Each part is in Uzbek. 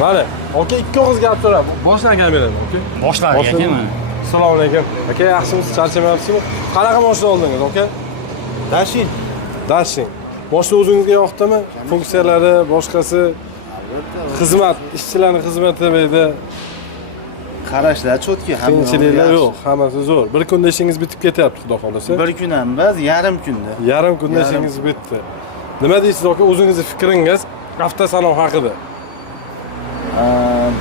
Mana, aka ikki og'iz gap so'rab, boshlagan beradi, aka. Boshladik akami. Assalomu alaykum. Aka, yaxshimisiz? Charchamayapsizmi? Qanaqa mashina oldingiz, aka? Dashin. Dashin. Mashina o'zingizga yoqdimi? Funksiyalari, boshqasi, xizmat, ishchilarning xizmati berdi. Qarashlar cho'tki, Qiyinchiliklar yo'q, hammasi zo'r. Bir kunda ishingiz bitib ketyapti, xudo xolasa. Bir kun emas, yarim kunda. Yarim kunda ishingiz bitdi. Nima deysiz, aka? O'zingizning fikringiz avtosalon haqida?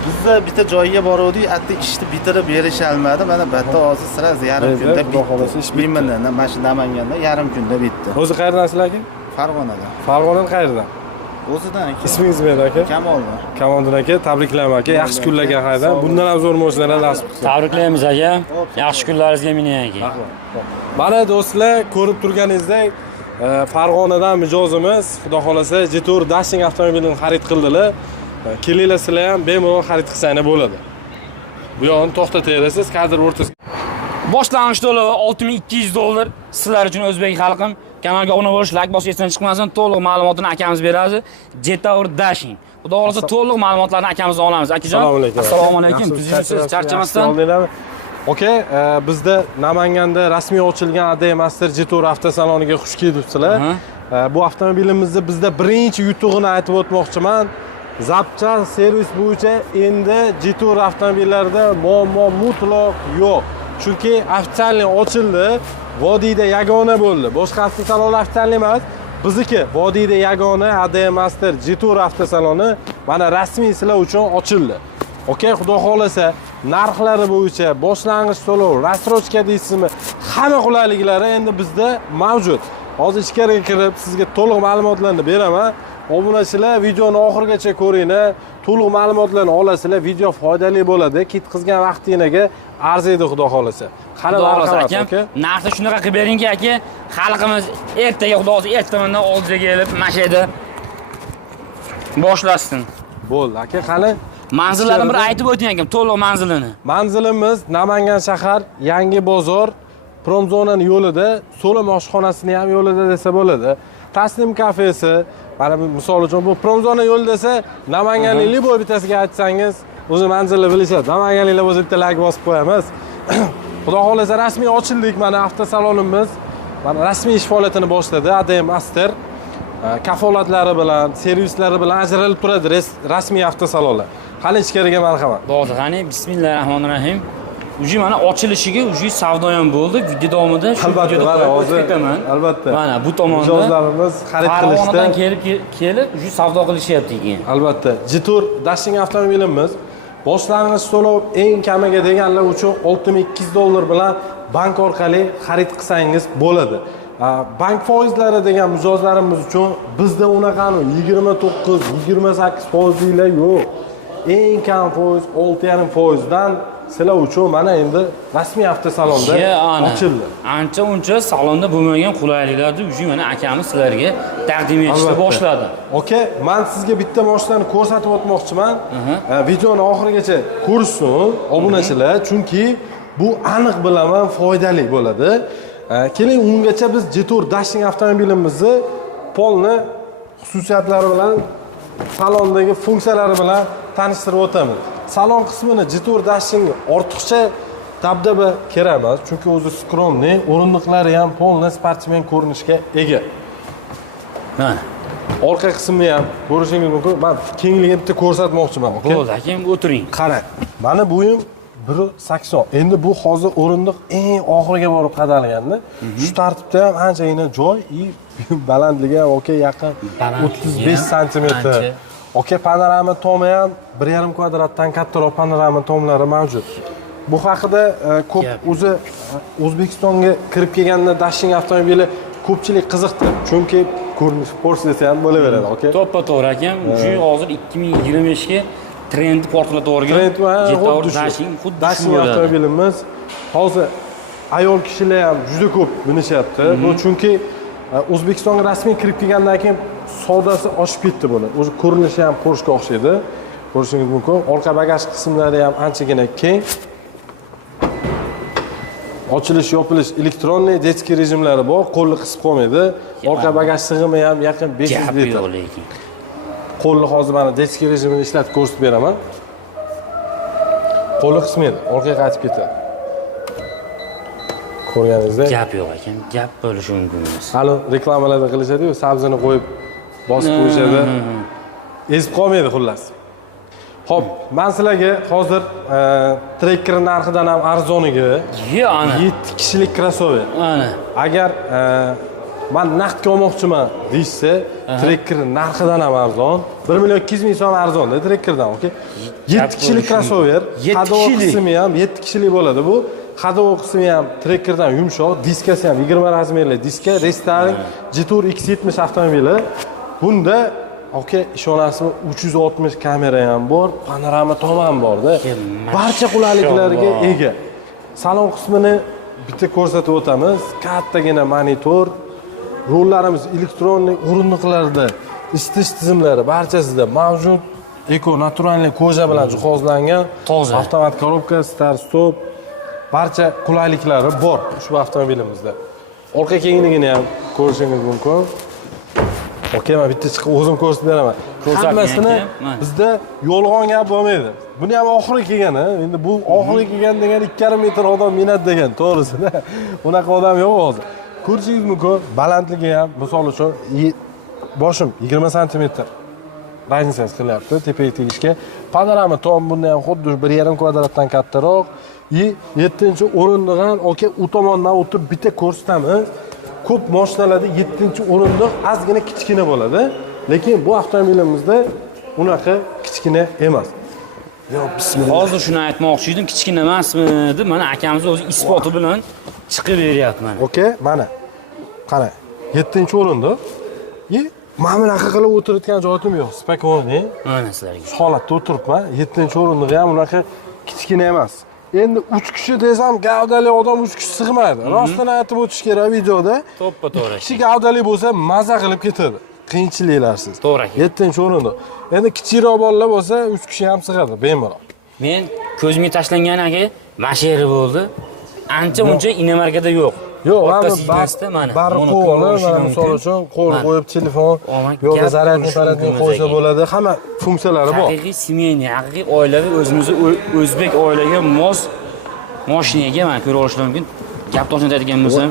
Bizda bitta joyga bordik, hatto ishni bitirib berish olmadi. Mana bitta hozir sira yarim kunda bitdi. Mana mashina Namanganda yarim kunda bitdi. O'zi qayerdansizlar aka? Farg'onadan. Farg'onadan qayerdan? O'zidan aka. Ismingiz nima aka? Kamoldan. Kamoldan aka, tabriklayman aka. Yaxshi kunlarga qaydan. Bundan ham zo'r mashinalar nasib qilsin. Tabriklaymiz aka. Yaxshi kunlaringizga mining aka. Mana do'stlar, ko'rib turganingizdek, Farg'onadan mijozimiz, xudo xolasa, Jetur Dashin avtomobilini xarid qildilar. Kelinglar sizlar ham bemalol xarid qilsangiz bo'ladi. Bu yo'g'ini to'xtataverasiz, kadr o'rtasiga. Boshlang'ich to'lovi $6200 sizlar uchun o'zbek xalqim. Kanalga obuna bo'lish, like bosish esdan chiqmasin. To'liq ma'lumotini akamiz beradi. Jetur Dashin. Xudo xolasa to'liq ma'lumotlarni akamizdan olamiz. Akajon, assalomu alaykum. Tuzingizsiz, charchamasdan. Okey, bizda Namanganda rasmiy ochilgan AD Master Jetur avtosaloniga xush kelibsizlar. Bu avtomobilimizni bizda birinchi yutug'ini aytib o'tmoqchiman. Zapchast servis bo'yicha endi Jetur avtomobillarida muammo mutlaq yo'q. Chunki ofitsialniy ochildi, vodiyda yagona bo'ldi. Boshqa avtosalonlar ofitsialniy emas, bizniki vodiyda yagona AD Master Jetur avtosaloni mana rasmiy sizlar uchun ochildi. Okey, xudo xolasa, narxlari bo'yicha boshlang'ich to'lov, rassrochka deysizmi, hamma qulayliklari endi bizda mavjud. Hozir ichkariga kirib sizga to'liq ma'lumotlarni beraman. Obunachilar videoni oxirigacha ko'ringlar, to'liq ma'lumotlarni olasizlar. Video foydali bo'ladi. Ketqizgan vaqtingizga arziydi, xudo xolasa. Qani marhamat aka. Narxni shunaqa qilib beringki aka, xalqimiz ertaga xudo xolasa ertamandan oldiga kelib mashina boshlasin. Bo'ldi aka, qani manzillarni bir aytib o'ting akam, to'liq manzilini. Manzilimiz Namangan shahar, Yangi bozor, Promzonaning yo'lida, So'lim oshxonasining ham yo'lida desa bo'ladi. Tasnim kafesi, mana bu misol uchun bu Promzona yo'l desa, Namanganlik Liboy bitasiga aytsangiz, o'zi manzilni bilishadi. Namanganliklar o'zi bitta like bosib qo'yamiz. Xudo xolasa rasmiy ochildik, mana avtosalonimiz mana rasmiy ish faoliyatini boshladi. AD Master kafolatlari bilan, servislari bilan ajralib turadi rasmiy avtosalonlar. Qani ichkariga marhamat. Bo'ldi, qani bismillahirrohmanirrohim. Uji mana ochilishiga uji savdo ham bo'ldi. Video davomida shu videoda hozir ketaman. Albatta. Mana bu tomonda mijozlarimiz xarid qilishdi. Farg'onadan kelib uji savdo qilishyapti keyin. Albatta. Jetur Dashin avtomobilimiz boshlang'ich to'lov eng kamiga deganlar uchun $6200 bilan bank orqali xarid qilsangiz bo'ladi. Bank foizlari degan mijozlarimiz uchun bizda unaqani 29-28% yo'q. Eng kam foiz 6,5% sizlar uchun mana endi rasmiy avtosalonda ochildi. Ancha uncha salonda bo'lmagan qulayliklarni uji mana akamiz sizlarga taqdim etishni boshladi. Okey, men sizga bitta mashinani ko'rsatib o'tmoqchiman. Videoni oxirigacha ko'rishsin obunachilar, chunki bu aniq bilaman foydali bo'ladi. Keling, ungacha biz Jetur Dashin avtomobilimizni polni xususiyatlari bilan, salondagi funksiyalari bilan tanishtirib o'tamiz. Salon qismini Jetur Dashin ortiqcha dabdaba kerak emas, chunki o'zi skromniy, o'rindiqlari ham polni sportsmen ko'rinishga ega. Mana orqa qismini ham ko'rishingiz mumkin. Men kengligini bitta ko'rsatmoqchiman, okey? Bo'ldi, akam o'tiring. Qarang. Mana bo'yim 1.80. Endi bu hozir o'rindiq eng oxiriga borib qadalganda, shu tartibda ham anchagina joy, balandligi ham okey, yaqin 35 sm. Okey, panorama tomi ham 1,5 kvadratdan kattaroq panorama tomlari mavjud. Bu haqida ko'p o'zi O'zbekistonga kirib kelganda Dashin avtomobili ko'pchilik qiziqdi. Chunki ko'rinish Porsche desa ham bo'laveradi, okey? To'ppa-to'g'ri akam. Shu hozir 2025 ga trend portga to'g'ri Jetur Dashin avtomobilimiz hozir ayol kishilar ham juda ko'p binishyapti. Bu chunki O'zbekistonga rasmiy kirib kelgandan keyin savdosi oshib ketdi buni. O'zi ko'rinishi ham Porsche'ga o'xshaydi. Ko'rishingiz mumkin. Orqa bagaj qismlari ham anchagina keng. Ochilish, yopilish elektronniy detskiy rejimlari bor, qo'lni qisib qo'ymaydi. Orqa bagaj sig'imi ham yaqin 500 litr. qo'lni hozir mana disk rejimini ishlatib ko'rsatib beraman. Qo'li qismaydi, orqaga qaytib ketadi. Ko'rganingizdek. Gap yo'q ekan, gap bo'lishi mumkin emas. Hali reklamalarda qilishadi-ku, sabzini qo'yib bosib qo'yishadi. Ezib qolmaydi xullas. Xo'p, men sizlarga hozir Trekker narxidan ham arzoniga Yo, ana. 7 kishilik crossover. Ana. Agar men naqdga olmoqchiman deysa, Trekker narxidan ham arzon. 1.200.000 so'm arzonda Trekkerdan, okey? 7 kishilik crossover, hadovo qismi ham 7 kishilik bo'ladi bu. Hadovo qismi ham Trekkerdan yumshoq, diskasi ham 20 razmerli diska, restyling Jetour X70 avtomobili. Bunda okey, ishonasizmi 360 kamera ham bor, panorama tom ham bor-da. Barcha qulayliklarga ega. Salon qismini bitta ko'rsatib o'tamiz. Kattagina monitor, rollarimiz elektronlik o'rindiqlarda, isitish tizimlari barchasida mavjud. Eko naturalniy koja bilan jihozlangan, toza avtomat korobka, start stop, barcha qulayliklari bor ushbu avtomobilimizda. Orqa kengligini ham ko'rishingiz mumkin. Okey, men bitta chiqib o'zim ko'rsatib beraman. Hammasini bizda yolg'on gap bo'lmaydi. Buni ham oxirgi kelgan-a. Endi bu oxirgi kelgan degan 2,5 metr odam minadi degan, to'g'risi-da. Unaqa odam yo'q hozir. Ko'rishingiz mumkin, balandligi ham, misol uchun, boshim 20 sm. Razницasi qilyapti tepaga tegishga. Panorama tom bundan ham xuddi 1,5 kvadratdan kattaroq. 7-o'rindiq ham, okey, u tomondan o'tib bitta ko'rsatamiz. Ko'p mashinalarda 7-o'rindiq ozgina kichkina bo'ladi, lekin bu avtomobilimizda unaqa kichkina emas. Yo, bismillah. Hozir shuni aytmoqchi edim, kichkina emasmi deb, mana akamiz o'zi isboti bilan chiqib beryapti mana. Okey, mana. Qara, 7-o'rindiq. Mana bunaqa qilib o'tiradigan joyim yo'q. Spokойный. Mana sizlarga. Shu holatda o'tiribman. 7-o'rindiq ham unaqa kichkina emas. Endi 3 kishi desam, gavdali odam 3 kishi sig'maydi. Rostini aytib o'tish kerak videoda. To'ppa-to'g'ri. Kishi gavdali bo'lsa, maza qilib ketadi. Qiyinchiliklarsiz. To'g'ri. 7-o'rindiq. Endi kichikroq bolalar bo'lsa, 3 kishi ham sig'adi, bemalol. Men ko'zimga tashlangan aka masheri bo'ldi. Ancha-muncha Inamarkada yo'q. Yo'q, mana. Bari qo'yib, mana misol uchun qo'l qo'yib telefon yo'lda zaryadni qo'ysa bo'ladi. Hamma funksiyalari bor. Haqiqiy semeyniy, haqiqiy oilaviy o'zimizni o'zbek oilaga mos mashinaga mana ko'ra olishlar mumkin. Gap to'g'risini aytadigan bo'lsam,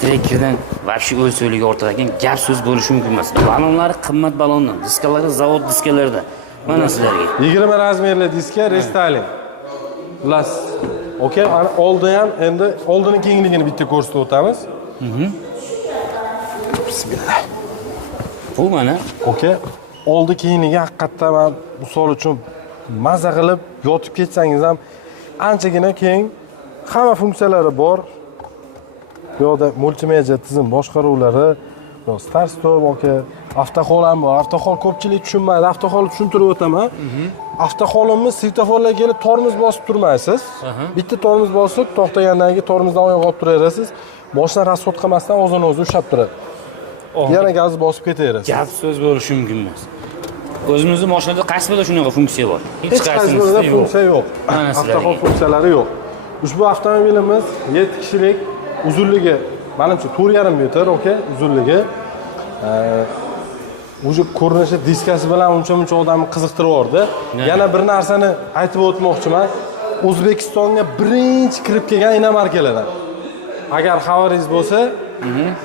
Trekkerdan вообще o'z so'liga ortar ekan, gap so'z bo'lishi mumkin emas. Balonlari qimmat balondan, diskalari zavod diskalarida. Mana sizlarga. 20 razmerli diska, restyling. Las. Okey, oldi ham endi oldini kengligini bitta ko'rsatib o'tamiz. Bismillah. Bu mana. Okey. Oldi kengligi haqiqatdan men misol uchun maza qilib yotib ketsangiz ham anchagina keng, hamma funksiyalari bor. Bu yerda multimedia tizim boshqaruvlari, start stop, okey, avtohol ham bor. Avtohol ko'pchilik tushunmaydi. Avtoholni tushuntirib o'taman. Avtoholimiz svetoforlarga kelib tormoz bosib turmaysiz. Bitta tormoz bosib, to'xtagandan keyin tormozdan oyoq olib turaverasiz. Mashina rasxod qilmasdan o'zini o'zi ushlab turadi. Yana gazni bosib ketaverasiz. Gap so'z bo'lishi mumkin emas. O'zimizning mashinada qaysi birida shunaqa funksiya bor? Hech qaysisida funksiya yo'q. Avtohol funksiyalari yo'q. Ushbu avtomobilimiz 7 kishilik, uzunligi menimcha 4,5 metr, okey, uzunligi. O'sha ko'rinishi diskasi bilan uncha-muncha odamni qiziqtirib yubordi. Yana bir narsani aytib o'tmoqchiman. O'zbekistonga birinchi kirib kelgan Inamarkalardan. Agar xabaringiz bo'lsa,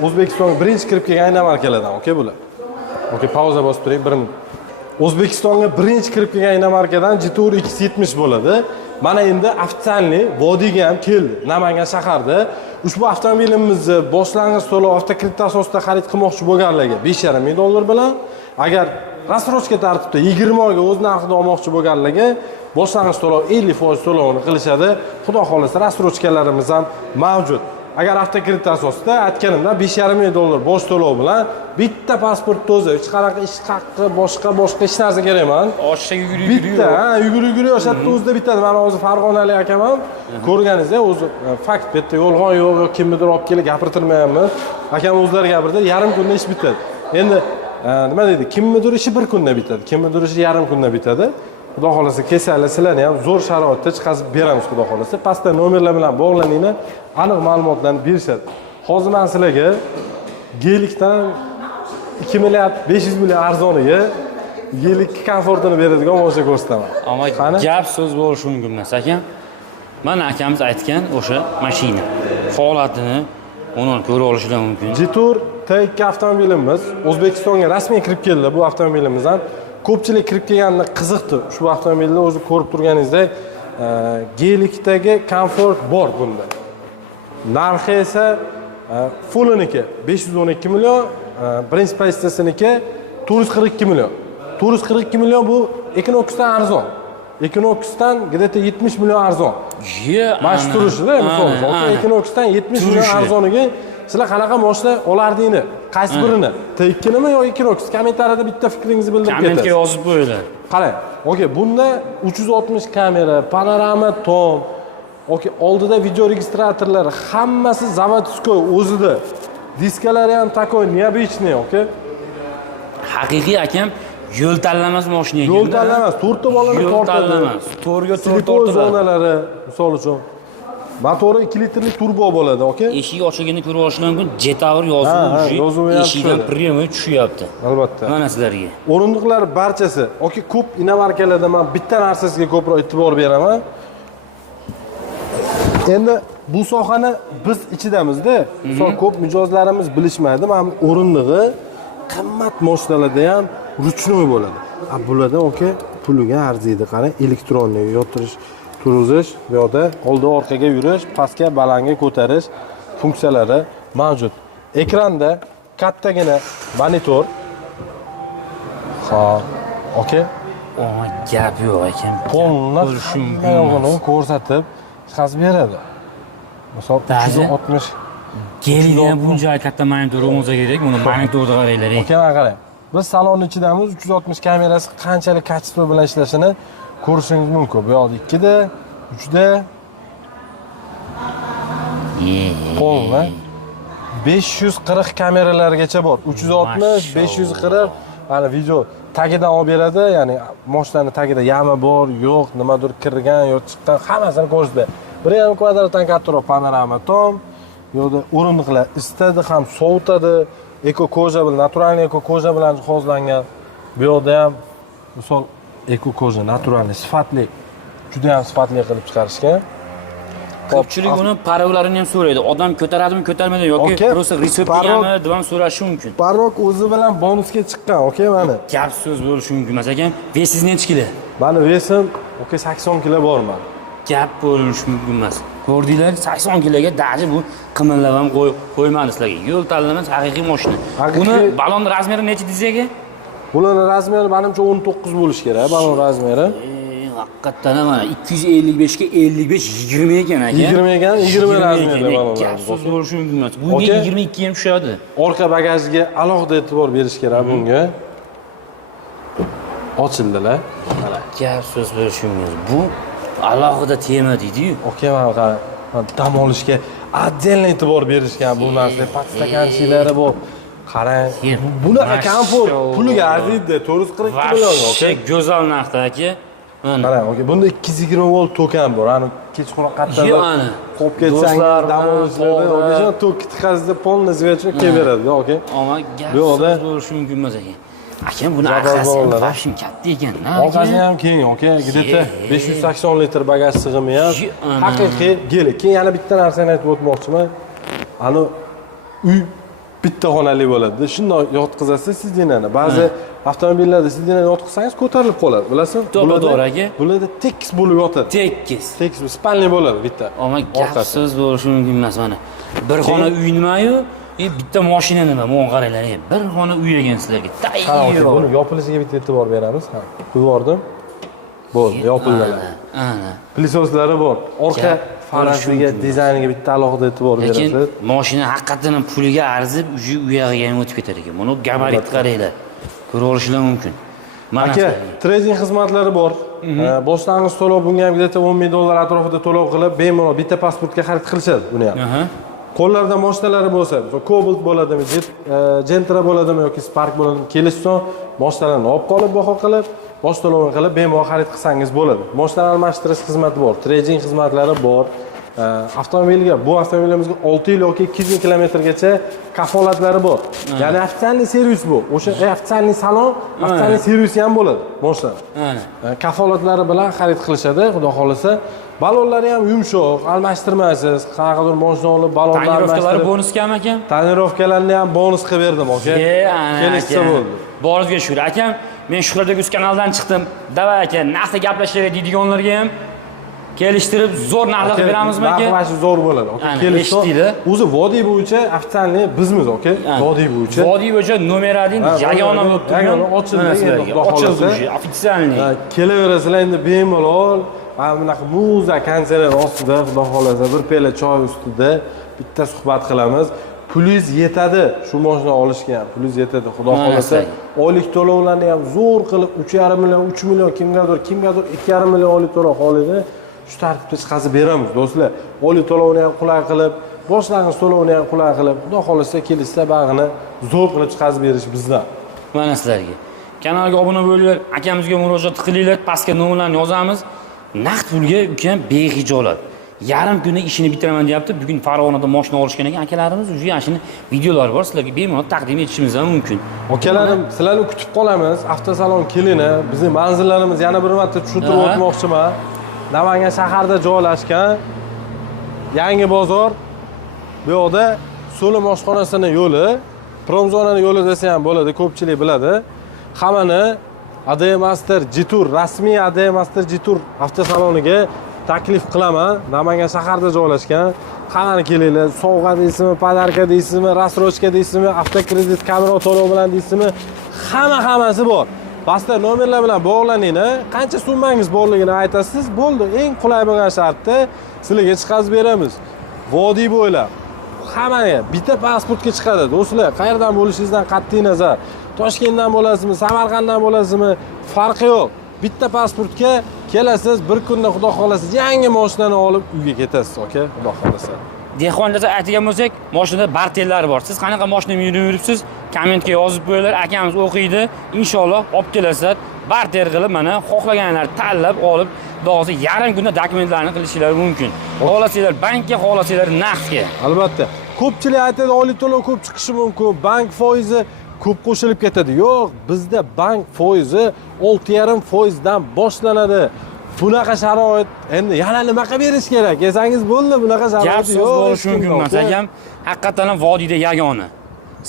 O'zbekistonga birinchi kirib kelgan Inamarkalardan, okey bular. Okey, pauza bosib turing 1 minut. O'zbekistonga birinchi kirib kelgan Inamarkadan Jetour X70 bo'ladi. Mana endi ofitsialniy Vodiyga ham keldi, Namangan shaharda. Ushbu avtomobilimizni boshlang'ich to'lov avtokredit asosida xarid qilmoqchi bo'lganlarga 5,5 ming dollar bilan, agar rassrochka tartibda 20 oyga o'z narxida olmoqchi bo'lganlarga boshlang'ich to'lov 50% to'lovini qilishadi. Xudo xolasa rassrochkalarimiz ham mavjud. Agar avtokredit asosida aytganimda 5,5 ming dollar bosh to'lov bilan bitta pasport o'zi, hech qanaqa ish haqqi, boshqa hech narsa kerak emas. Oshcha yugurib bitta, yugurib o'sha yerda o'zida bitadi. Mana hozir Farg'onalik akam ham ko'rganingizda o'zi fakt bu yerda yolg'on yo'q, kimnidir olib kelib gapirtirmayapmiz. Akam o'zlari gapirdi, yarim kunda ish bitadi. Endi nima deydi? Kimnidir ishi bir kunda bitadi, kimnidir ishi yarim kunda bitadi. Xudo xolasa kelsanlar sizlarni ham zo'r sharoitda chiqazib beramiz xudo xolasa. Pastda nomerlar bilan bog'laninglar, aniq ma'lumotlarni berishadi. Hozir men sizlarga Gelikdan 2 milliard 500 million arzoniga yillik komfortini beradigan mashina ko'rsataman. Ammo Qani? gap so'z bo'lishi mumkin emas ekan. Mana akamiz aytgan o'sha mashina holatini uni ko'rib olishlar mumkin. Jetour T2 avtomobilimiz O'zbekistonga rasmiy kirib keldi. Bu avtomobilimiz ham ko'pchilik kirib kelganda qiziqdi. Ushbu avtomobilni o'zi ko'rib turganingizdek, G2dagi komfort bor bunda. Narxi esa fulliniki 512 million, birinchi pozitsiyasiniki 442 million. 442 million bu Equinox'dan arzon. Equinox'dan где-то 70 million arzon. Mana shu turishida, misol, Equinox'dan 70 million arzoniga sizlar qanaqa mashina olardinglar? Qaysi birini? T2 nimi yo Equinox? Kommentariyada bitta fikringizni bildirib ketasiz. Kommentga yozib qo'yinglar. Qarang. Okey, bunda 360 kamera, panorama tom, okey, oldida video registratorlari hammasi zavodskoy o'zida. Diskalari ham takoy, необычный, okey? Haqiqiy akam yo'l tanlamas mashina ekan. Yo'l tanlamas, to'rtta bolani yo'l tortadi. tanlamas. To'rga to'rt Slipov tortadi. zonalari, misol uchun. Motori 2 litrlik turbo bo'ladi, okey? Eshik ochilganda ko'rib olishlar mumkin. Jetour yozuvi eshigidan premye tushyapti. Albatta. Mana sizlarga. O'rindiqlar barchasi, okey, ko'p inomarkalarda men bitta narsasiga ko'proq e'tibor beraman. Endi bu sohani biz ichidamizda, misol ko'p mijozlarimiz bilishmaydi. Men o'rindig'i qimmat mashinalarda ham ruchnoy bo'ladi. Bularda okey, puliga arziydi. Qarang, elektronli yotirish, turizish, bu yerda oldi orqaga yurish, pastga balandga ko'tarish funksiyalari mavjud. Ekranda kattagina monitor. Xo'p, okey. Oha, gap yo'q ekan. Polni ko'rsatib chiqazib beradi. Misol 360 Kelinglar bunchalik katta monitor bo'lsa kerak, buni monitorda qaranglar. Okey, mana qarang. Biz salon ichidamiz 360 kamerasi qanchalik kачество bilan ishlashini ko'rishingiz mumkin. Bu yoqda 2 da, 3 da. Polni 540 kameralargacha bor. 360, 540, mana video tagidan olib beradi, ya'ni mashinaning tagida yami bor, yo'q, nimadir kirgan yoki chiqqan hammasini ko'rsatadi. 1,5 kvadratdan kattaroq panorama tom. Yo'da o'rindiqlar isitadi ham sovutadi. Eko koja bilan, naturalniy eko koja bilan jihozlangan. Bu yerda ham misol eko koja naturalniy sifatli, juda ham sifatli qilib chiqarishgan. Ko'pchilik uni paravlarini ham so'raydi. Odam ko'taradimi, ko'tarmaydi yoki просто reseptgami deb ham so'rashi mumkin. Parok o'zi bilan bonusga chiqqan, okey, mana. Gap so'z bo'lishi mumkin emas ekan. Vesiz necha kilo? Mani vesim, okey, 80 kilo borman. Gap bo'lishi mumkin emas. Ko'rdinglar, 80 kiloga daji bu qimillab ham qo'ymadi sizlarga. Yo'l tanlamas haqiqiy mashina. Buni balon razmeri necha dizayga? Bularning razmeri menimcha 19 bo'lishi kerak, balon razmeri. Haqiqatdan ham 255 ga 55 20 ekan aka. 20 ekan, 20 razmerli balon. Gap so'z bo'lishi mumkin emas. Bunga 22 ham tushadi. Orqa bagajiga alohida e'tibor berish kerak bunga. Ochildilar. Mana gap so'z bo'lishi mumkin. Bu alohida tema deydi-yu. Okey, mana qarang. Dam olishga отдельно e'tibor berishgan bu narsa, podstakanchiklari bor. Qarang, bunaqa komfort puliga arziydi, 442 million, okey. Go'zal narxda aka. Mana. Qarang, okey, bunda 220 volt to'kan bor. Ani kechqurun qattiq qo'yib ketsangiz, dam olishlarda, okey, tok tiqazda polni zvechni kelib beradi, okey. Ammo gap so'z bo'lishi mumkin emas ekan. Akam buni orqasi ham vashim katta ekan. Orqasi ham keng, okey. Где-то 580 litr bagaj sig'imi ham haqiqiy geli. Keyin yana bitta narsani aytib o'tmoqchiman. Ani uy bitta xonali bo'ladi. Shunday yotqizasiz sidinani. Ba'zi avtomobillarda sidinani yotqizsangiz ko'tarilib qoladi, bilasizmi? Bularda tekis bo'lib yotadi. Tekis, spalniy bo'ladi bitta. Ammo gap so'z bo'lishi mumkin emas mana. Bir xona uy nima-yu? Bitta mashina nima? Mo'g'on qaranglar. Bir xona uy ekan sizlarga. Tayyor. Buni yopilishiga bitta e'tibor beramiz. Ha, qo'yib bo'ldi, yopildilar. Ana. Plisoslar bor. Orqa farasiga, dizayniga bitta alohida e'tibor berasiz. Lekin mashina haqiqatan ham puliga arzib, uy yog'iga ham o'tib ketar ekan. Buni gabarit qaranglar. Ko'rib olishlar mumkin. Mana aka, trading xizmatlari bor. Boshlang'ich to'lov bunga ham где-то 10 ming dollar atrofida to'lov qilib, bemalol bitta pasportga xarid qilishadi buni ham. Qo'llarda mashinalari bo'lsa, Cobalt bo'ladimi, Gentra bo'ladimi yoki Spark bo'ladimi, kelishsin, mashinalarni olib qolib baho qilib, bosh to'lovini qilib bemalol xarid qilsangiz bo'ladi. Mashina almashtirish xizmati bor, trading xizmatlari bor. avtomobilga, bu avtomobilimizga 6 yil yoki 200 ming kilometrgacha kafolatlari bor. Ya'ni ofitsialniy servis bu. O'sha ofitsialniy salon, ofitsialniy servisi ham bo'ladi mashina. Kafolatlari bilan xarid qilishadi, xudo xolasa. Balonlari ham yumshoq, almashtirmaysiz. Qanaqadir mashina olib balonni Tonirovkalari bonus kam ekan. Tonirovkalarni ham bonus qilib berdim, aka. Kelishsa bo'ldi. Boringizga shukr. Akam, men Shuhratga uz kanaldan chiqdim. Davay aka, narxda gaplashaverib deydiganlarga ham kelishtirib zo'r narxda qilib beramizmi aka? Narxlashi zo'r bo'ladi. Eshitdinglar. O'zi vodiy bo'yicha ofitsialniy bizmiz, aka. Vodiy bo'yicha. Vodiy bo'yicha nomer 1 yagona bo'lib turgan. Yagona ochildi, ochildi ofitsialniy. Kelaverasizlar endi bemalol. Mana bunaqa muza konserner ostida, xudo xolasa, bir piyola choy ustida bitta suhbat qilamiz. Pulingiz yetadi shu mashina olishga ham. Pulingiz yetadi, xudo xolasa. Oylik to'lovlarni ham zo'r qilib 3,5 million, 3 million kimgadir 2,5 million oylik to'lov xohlaydi. Shu tartibda chiqazib beramiz, do'stlar. Oylik to'lovni ham qulay qilib, boshlang'ich to'lovni ham qulay qilib, xudo xolasa kelishsa bag'ini zo'r qilib chiqazib berish bizdan. Mana sizlarga. Kanalga obuna bo'linglar, akamizga murojaat qilinglar, pastga nomerlarni yozamiz. Naqd pulga ukam bexijolat. Yarim kunda ishini bitiraman deyapti. Bugun Farg'onada mashina olishgan ekan akalarimiz, уже yashini videolari bor, sizlarga bemalol taqdim etishimiz ham mumkin. Akalarim, sizlarni kutib qolamiz. Avtosalon kelini, bizning manzillarimiz yana bir marta tushuntirib o'tmoqchiman. Namangan shaharda joylashgan Yangi bozor. Bu yoqda So'lim oshxonasini yo'li, Promzonaning yo'li desa ham bo'ladi, ko'pchilik biladi. Hammani AD Master Jitur, rasmiy AD Master Jitur avtosaloniga taklif qilaman. Namangan shaharda joylashgan. Qani kelinglar, sovg'a deysizmi, podarka deysizmi, rasrochka deysizmi, avtokredit kamera to'lov bilan deysizmi, hammasi bor. Pastda nomerlar bilan bog'laninglar. Qancha summangiz borligini aytasiz, bo'ldi. Eng qulay bo'lgan shartda sizlarga chiqazib beramiz. Vodiy bo'ylab hammaga bitta pasportga chiqadi. Do'stlar, qayerdan bo'lishingizdan qat'iy nazar, Toshkentdan bo'lasizmi, Samarqanddan bo'lasizmi, farqi yo'q. Bitta pasportga kelasiz, bir kunda xudo xolasa yangi mashinani olib uyga ketasiz, aka, xudo xolasa. Dehqonlarga aytgan bo'lsak, mashinada bartellar bor. Siz qanaqa mashina yuribsiz? Kommentga yozib qo'yinglar, akamiz o'qiydi. Inshaalloh olib kelasizlar. Barter qilib mana xohlaganlar tanlab olib, dog'si yarim kunda dokumentlarni qilishingiz mumkin. Xohlasanglar bankka, xohlasanglar naqdga. Albatta. Ko'pchilik aytadi, oylik to'lov ko'p chiqishi mumkin, bank foizi ko'p qo'shilib ketadi. Yo'q, bizda bank foizi 6,5% boshlanadi. Bunaqa sharoit endi yana nima qilib berish kerak? Desangiz bo'ldi, bunaqa sharoit yo'q. Gap bo'lishi mumkin emas, akam. Haqiqatan ham vodiyda yagona.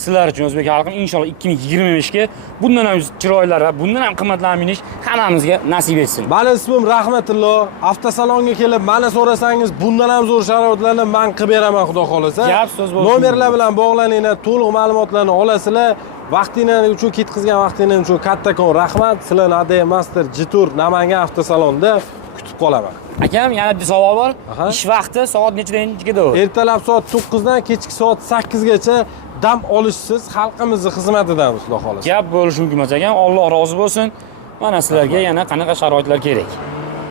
Sizlar uchun o'zbek xalqining inshaalloh 2025 ga bundan ham chiroylar va bundan ham qimmatli minish hammamizga nasib etsin. Meni ismim Rahmatullo. Avtosalonga kelib, meni so'rasangiz, bundan ham zo'r sharoitlarni men qilib beraman, xudo xolasa. Gap so'z bo'lsin. Nomerlar bilan bog'laninglar, to'liq ma'lumotlarni olasizlar. Vaqtingiz uchun, ketkizgan vaqtingiz uchun kattakon rahmat. Sizlarni AD Master Jitur Namangan avtosalonida kutib qolaman. Akam, yana bir savol bor. Ish vaqti soat nechidan nechaga? Ertalab soat 9 dan kechki soat 8 gacha dam olishsiz xalqimizning xizmatidamiz, xudo xolasa. Gap bo'lishi mumkin emas, akam. Alloh rozi bo'lsin. Mana sizlarga yana qanaqa sharoitlar kerak?